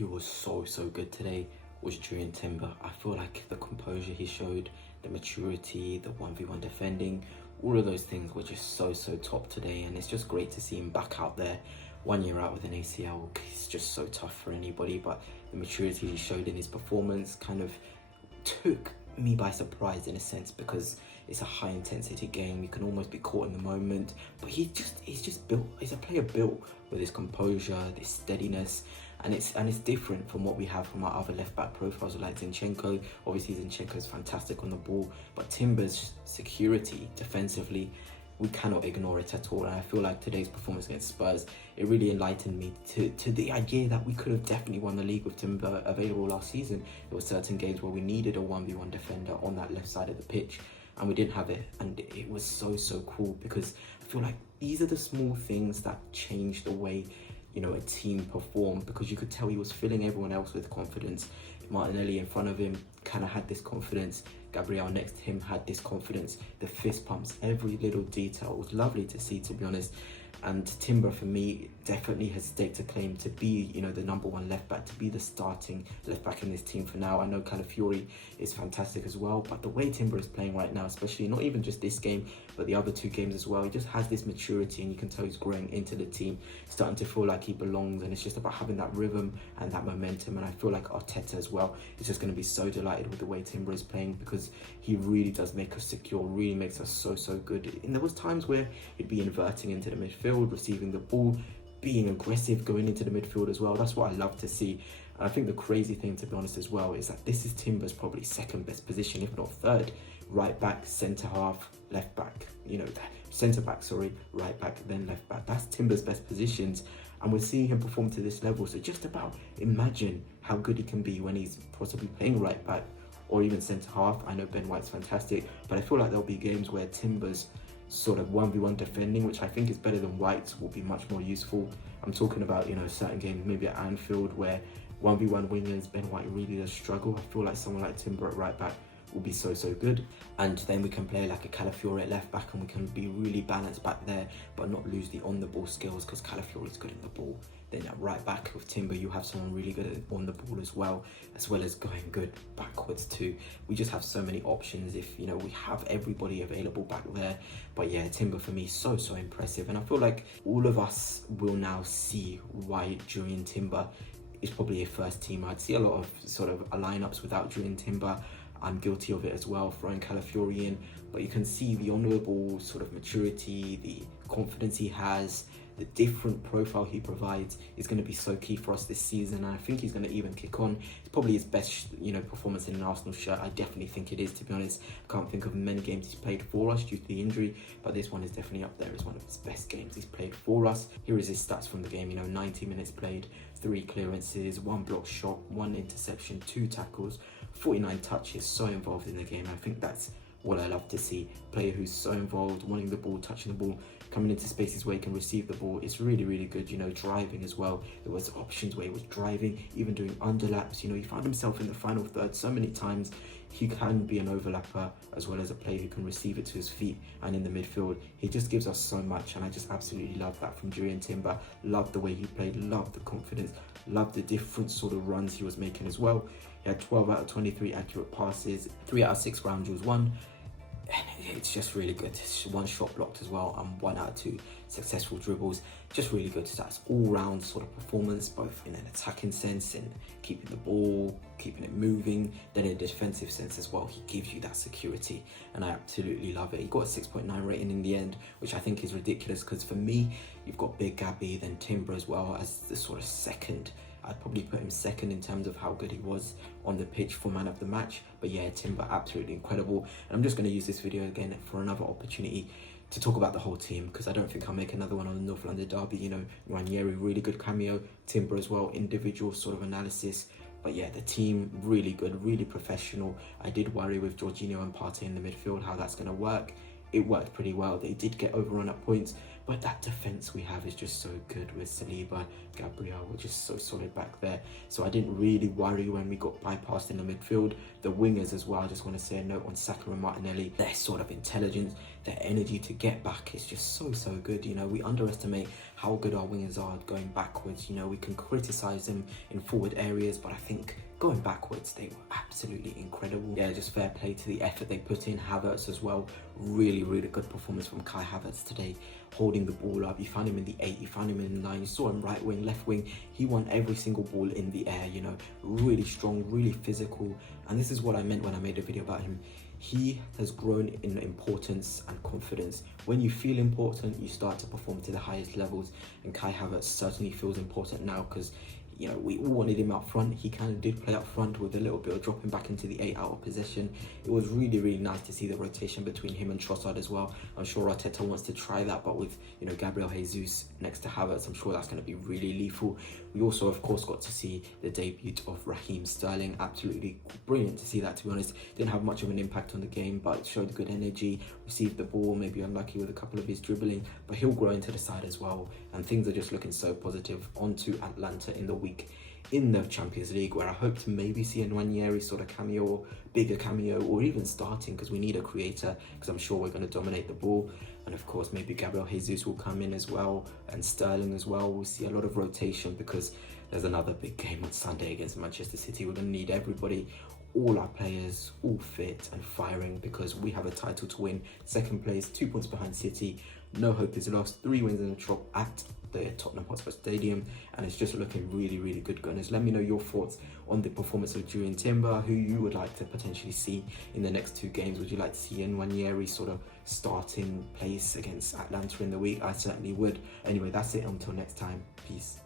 who was so good today was Jurrien Timber. I feel like the composure he showed, the maturity, the 1v1 defending, all of those things were just so top today, and it's just great to see him back out there. 1 year out with an ACL, it's just so tough for anybody, but the maturity he showed in his performance kind of took me by surprise in a sense, because it's a high intensity game. You can almost be caught in the moment, but he's just built, he's a player built with his composure, this steadiness, and it's different from what we have from our other left back profiles like Zinchenko. Obviously Zinchenko's fantastic on the ball, but Timber's security defensively, we cannot ignore it at all. And I feel like today's performance against Spurs, it really enlightened me to the idea that we could have definitely won the league with Timber available last season. There were certain games where we needed a 1v1 defender on that left side of the pitch, and we didn't have it, and it was so cool, because I feel like these are the small things that change the way, you know, a team performed, because you could tell he was filling everyone else with confidence. Martinelli in front of him kind of had this confidence. Gabriel next to him had this confidence. The fist pumps, every little detail was lovely to see, to be honest. And Timber, for me, definitely has staked a claim to be, you know, the #1 left back, to be the starting left back in this team for now. I know Calafiori is fantastic as well, but the way Timber is playing right now, especially not even just this game, but the other 2 games as well, he just has this maturity, and you can tell he's growing into the team, starting to feel like he belongs, and it's just about having that rhythm and that momentum. And I feel like Arteta as well is just going to be so delighted with the way Timber is playing, because he really does make us secure, really makes us so good. And there was times where he'd be inverting into the midfield, receiving the ball, being aggressive going into the midfield as well. That's what I love to see. And I think the crazy thing, to be honest as well, is that this is Timber's probably second best position, if not third. Right back, centre half, left back, you know, centre back, sorry, right back, then left back. That's Timber's best positions, and we're seeing him perform to this level. So just about imagine how good he can be when he's possibly playing right back or even centre half. I know Ben White's fantastic, but I feel like there'll be games where Timber's sort of 1v1 defending, which I think is better than White's, will be much more useful. I'm talking about, you know, certain games, maybe at Anfield, where 1v1 wingers, Ben White really does struggle. I feel like someone like Timber at right back will be so good, and then we can play like a Calafiori at left back, and we can be really balanced back there but not lose the on the ball skills, because Calafiori's good in the ball. Then at right back with Timber, you have someone really good at on the ball as well as going good backwards too. We just have so many options if, you know, we have everybody available back there. But yeah, Timber for me, so impressive, and I feel like all of us will now see why Jurrien Timber is probably a first team. I'd see a lot of sort of lineups without Jurrien Timber. I'm guilty of it as well, throwing Calafiori in, but you can see the honourable sort of maturity, the confidence he has, the different profile he provides is going to be so key for us this season. And I think he's going to even kick on. It's probably his best, you know, performance in an Arsenal shirt. I definitely think it is, to be honest. I can't think of many games he's played for us due to the injury, but this one is definitely up there as one of his best games he's played for us. Here is his stats from the game. You know, 90 minutes played, 3 clearances, 1 block shot, 1 interception, 2 tackles, 49 touches, so involved in the game. I think that's what I love to see. Player who's so involved, wanting the ball, touching the ball, coming into spaces where he can receive the ball. It's really good, you know, driving as well. There was options where he was driving, even doing underlaps. You know, he found himself in the final third so many times. He can be an overlapper as well as a player who can receive it to his feet, and in the midfield, he just gives us so much, and I just absolutely love that from Jurrien Timber. Love the way he played, love the confidence, love the different sort of runs he was making as well. He had 12 out of 23 accurate passes, 3 out of 6 ground duels won. And it's just really good. 1 shot blocked as well, and 1 out of 2 successful dribbles. Just really good. So that's all-round sort of performance, both in an attacking sense and keeping the ball, keeping it moving, then in a defensive sense as well. He gives you that security, and I absolutely love it. He got a 6.9 rating in the end, which I think is ridiculous, because for me, you've got Big Gabby, then Timber as well as the sort of second. I'd probably put him second in terms of how good he was on the pitch for man of the match. But yeah, Timber, absolutely incredible. And I'm just going to use this video again for another opportunity to talk about the whole team, because I don't think I'll make another one on the North London derby. You know, Ranieri, really good cameo. Timber as well, individual sort of analysis. But yeah, the team, really good, really professional. I did worry with Jorginho and Partey in the midfield how that's going to work. It worked pretty well. They did get overrun at points, But that defense we have is just so good with Saliba, Gabriel, we're just so solid back there. So I didn't really worry when we got bypassed in the midfield. The wingers as well, I just want to say a note on Saka and Martinelli. Their sort of intelligence, their energy to get back is just so good. You know, we underestimate how good our wingers are going backwards. You know, we can criticize them in forward areas, but I think going backwards, they were absolutely incredible. Yeah, just fair play to the effort they put in. Havertz as well, really good performance from Kai Havertz today, holding the ball up. You found him in the 8, you found him in the 9, you saw him right wing, left wing. He won every single ball in the air, you know, really strong, really physical. And this is what I meant when I made a video about him. He has grown in importance and confidence. When you feel important, you start to perform to the highest levels. And Kai Havertz certainly feels important now because, you know, we all wanted him out front. He kind of did play up front with a little bit of dropping back into the 8 out of possession. It was really nice to see the rotation between him and Trossard as well. I'm sure Arteta wants to try that, but with, you know, Gabriel Jesus next to Havertz, I'm sure that's going to be really lethal. We also, of course, got to see the debut of Raheem Sterling. Absolutely brilliant to see that, to be honest. Didn't have much of an impact on the game, but showed good energy, received the ball, maybe unlucky with a couple of his dribbling, but he'll grow into the side as well. And things are just looking so positive. On to Atlanta in the week in the Champions League, where I hope to maybe see a Nwaneri sort of cameo, or bigger cameo, or even starting, because we need a creator, because I'm sure we're going to dominate the ball. And of course, maybe Gabriel Jesus will come in as well, and Sterling as well. We'll see a lot of rotation because there's another big game on Sunday against Manchester City. We're going to need everybody, all our players, all fit and firing, because we have a title to win. Second place, 2 points behind City. No hope is lost. 3 wins in a trot at the Tottenham Hotspur Stadium, and it's just looking really good, gunners. Let me know your thoughts on the performance of Jurrien Timber, who you would like to potentially see in the next 2 games. Would you like to see Nwaneri sort of starting place against Atlanta in the week? I certainly would. Anyway, that's it. Until next time, peace.